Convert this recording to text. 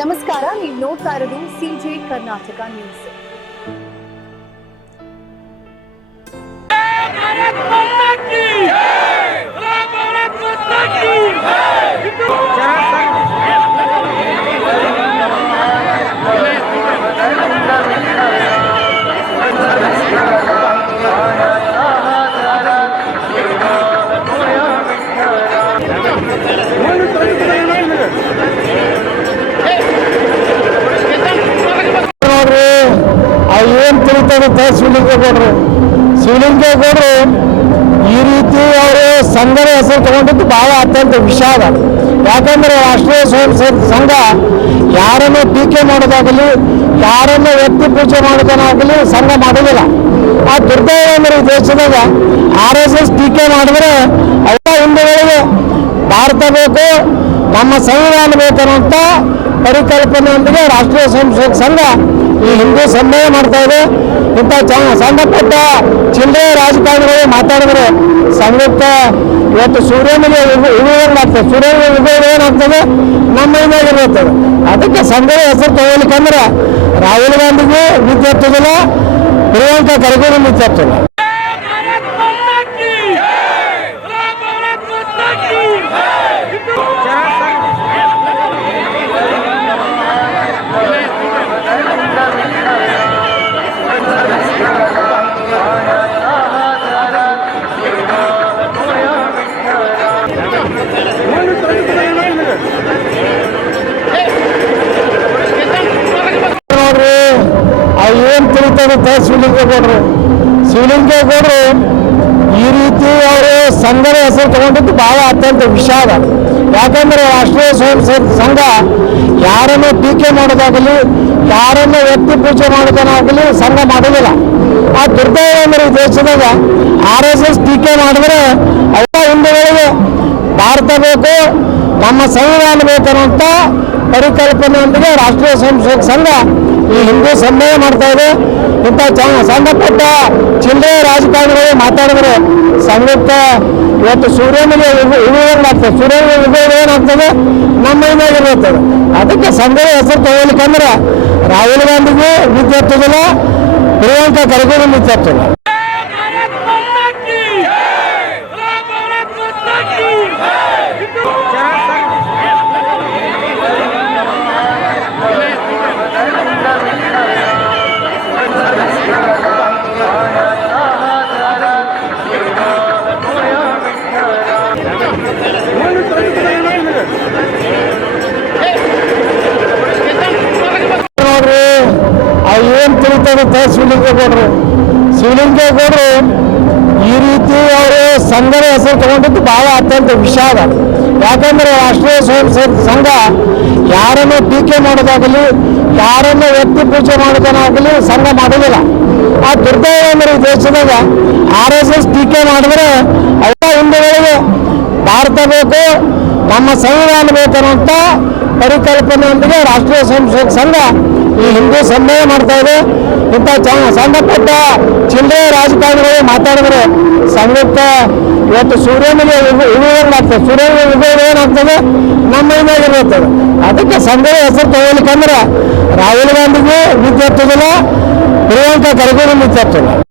ನಮಸ್ಕಾರ ನೀವು ನೋಡ್ತಾ ಇರೋದು ಸಿಜೆ ಕರ್ನಾಟಕ ನ್ಯೂಸ್ ಜನ ಶಿವಲಿಂಗೇಗೌಡರು ಶಿವಲಿಂಗೇಗೌಡರು ಈ ರೀತಿ ಅವರು ಸಂಘದ ಹೆಸರು ತಗೊಂಡಿದ್ದು ಬಹಳ ಅತ್ಯಂತ ವಿಷಾದ ಯಾಕಂದ್ರೆ ರಾಷ್ಟ್ರೀಯ ಸ್ವಯಂ ಸೇವಕ ಸಂಘ ಯಾರನ್ನು ಟೀಕೆ ಮಾಡೋದಾಗಲಿ, ಯಾರನ್ನು ವ್ಯಕ್ತಿ ಪೂಜೆ ಮಾಡೋದನ್ನಾಗಲಿ ಸಂಘ ಮಾಡೋದಿಲ್ಲ. ಆ ದುರ್ದೈವ ಅಂದ್ರೆ ಈ ದೇಶದಾಗ ಆರ್ ಎಸ್ ಎಸ್ ಟೀಕೆ ಮಾಡಿದ್ರೆ ಎಲ್ಲ ಹಿಂದೂಗಳಿಗೆ ಭಾರತ ಬೇಕು, ನಮ್ಮ ಸಂವಿಧಾನ ಬೇಕನ್ನುವಂತ ಪರಿಕಲ್ಪನೆಯೊಂದಿಗೆ ರಾಷ್ಟ್ರೀಯ ಸ್ವಯಂ ಸೇವಕ ಸಂಘ ಈ ಹಿಂದೂ ಸಂದೇಹ ಮಾಡ್ತಾ ಇದೆ. ಇಂಥ ಚ ಸಣ್ಣಪಟ್ಟ ಚಿಲ್ಲರೆ ರಾಜಕಾರಣಿಗಳು ಮಾತಾಡಿದ್ರೆ ಸಂಯುಕ್ತ ಇವತ್ತು ಸೂರ್ಯನಿಗೆ ವಿಭೇದನ ಆಗ್ತದೆ. ಸೂರ್ಯನಿಗೆ ವಿಭೇದ ಏನಾಗ್ತದೆ? ನಮ್ಮ ಇದಾಗಿರ್ತದೆ ಅದಕ್ಕೆ ಸಂಘದ ಹೆಸರು ತಗೊಳ್ಲಿಕ್ಕಂದ್ರೆ ರಾಹುಲ್ ಗಾಂಧಿಗೂ ನಿತ್ಯತ್ವದಲ್ಲ ಪ್ರಿಯಾಂಕಾ ಖರ್ಗೆಗೂ ಏನ್ ತಿಳಿತಾಗುತ್ತೆ ಶಿವಲಿಂಗೇಗೌಡರು ಶಿವಲಿಂಗೇಗೌಡರು ಈ ರೀತಿ ಅವರು ಸಂಘದ ಹೆಸರು ತಗೊಂಡಿದ್ದು ಬಹಳ ಅತ್ಯಂತ ವಿಷಾದ ಯಾಕಂದ್ರೆ ರಾಷ್ಟ್ರೀಯ ಸ್ವಯಂ ಸೇವಕ ಸಂಘ ಯಾರನ್ನು ಟೀಕೆ ಮಾಡೋದಾಗಲಿ, ಯಾರನ್ನು ವ್ಯಕ್ತಿ ಪೂಜೆ ಮಾಡೋದನ್ನಾಗಲಿ ಸಂಘ ಮಾಡೋದಿಲ್ಲ. ಆ ದುರ್ದೈವ ಅಂದ್ರೆ ಈ ದೇಶದಾಗ ಆರ್ ಎಸ್ ಎಸ್ ಟೀಕೆ ಮಾಡಿದ್ರೆ ಎಲ್ಲ ಹಿಂದೂಗಳಿಗೆ ಭಾರತ ಬೇಕು, ನಮ್ಮ ಸಂವಿಧಾನ ಬೇಕನ್ನುವಂಥ ಪರಿಕಲ್ಪನೆಯೊಂದಿಗೆ ರಾಷ್ಟ್ರೀಯ ಸ್ವಯಂ ಸೇವಕ ಸಂಘ ಈ ಹಿಂದೂ ಸಂದೇಹ ಮಾಡ್ತಾ ಇದೆ. ಇಂಥ ಸಣ್ಣ ಚಿಲ್ಲರೆ ರಾಜಕಾರಣಿಗಳು ಮಾತಾಡಿದ್ರೆ ಸಂಯುಕ್ತ ಇವತ್ತು ಸೂರ್ಯನಿಗೆ ಇಳುವರಿಯಾಗ್ತದೆ ಸೂರ್ಯನಿಗೆ ಉದಯ ಏನಾಗ್ತದೆ? ನಮ್ಮ ಮೈನಾಗಿರ್ತದೆ ಅದಕ್ಕೆ ಸಂಘದ ಹೆಸರು ತಗೊಳ್ಲಿಕ್ಕಂದ್ರೆ ರಾಹುಲ್ ಗಾಂಧಿಗೆ ವಿದ್ಯಾರ್ಥಿಗಳ ಪ್ರಿಯಾಂಕಾ ಖರ್ಗೆ ವಿದ್ಯಾರ್ಥಿಗಳ ತಿಳಿತಾಗುತ್ತೆ ಶಿವಲಿಂಗೇಗೌಡರು ಶಿವಲಿಂಗೇಗೌಡರು ಈ ರೀತಿ ಅವರು ಸಂಘದ ಹೆಸರು ತಗೊಂಡಿದ್ದು ಬಹಳ ಅತ್ಯಂತ ವಿಷಾದ ಯಾಕಂದ್ರೆ ರಾಷ್ಟ್ರೀಯ ಸ್ವಯಂ ಸೇವಕ ಸಂಘ ಯಾರನ್ನು ಟೀಕೆ ಮಾಡೋದಾಗಲಿ, ಯಾರನ್ನು ವ್ಯಕ್ತಿ ಪೂಜೆ ಮಾಡೋದನ್ನಾಗಲಿ ಸಂಘ ಮಾಡೋದಿಲ್ಲ. ಆ ದುರ್ದೈವ ಅಂದ್ರೆ ಈ ದೇಶದಾಗ ಆರ್ ಎಸ್ ಎಸ್ ಟೀಕೆ ಮಾಡಿದ್ರೆ ಎಲ್ಲ ಹಿಂದೂಗಳಿಗೆ ಭಾರತ ಬೇಕು, ನಮ್ಮ ಸಂವಿಧಾನ ಬೇಕನ್ನುವಂಥ ಪರಿಕಲ್ಪನೆಯೊಂದಿಗೆ ರಾಷ್ಟ್ರೀಯ ಸ್ವಯಂ ಸೇವಕ ಸಂಘ ಈ ಹಿಂದೂ ಸನ್ಮಾನ ಮಾಡ್ತಾ ಇದೆ. ಇಂಥ ಚ- ಪುಟ್ಟ ಚಿಲ್ಲರೆ ರಾಜಕಾರಣಿಗಳು ಮಾತಾಡಿದ್ರೆ ಸಂಯುಕ್ತ ಇವತ್ತು ಸೂರ್ಯನಿಗೆ ಇಳುವರಿಯಾಗ್ತದೆ ಸೂರ್ಯನಿಗೆ ಉದಯ ಏನಾಗ್ತದೆ ನಮ್ಮ ಮೈನಾಗಿರ್ತದೆ ಅದಕ್ಕೆ ಸಂದೇಹ ಹೆಸರು ತಗೊಳ್ಲಿಕ್ಕಂದ್ರೆ ರಾಹುಲ್ ಗಾಂಧಿಗೆ ವಿದ್ಯಾರ್ಥಿಗಳ ಪ್ರಿಯಾಂಕಾ ಖರ್ಗೆ ವಿದ್ಯಾರ್ಥಿಗಳ.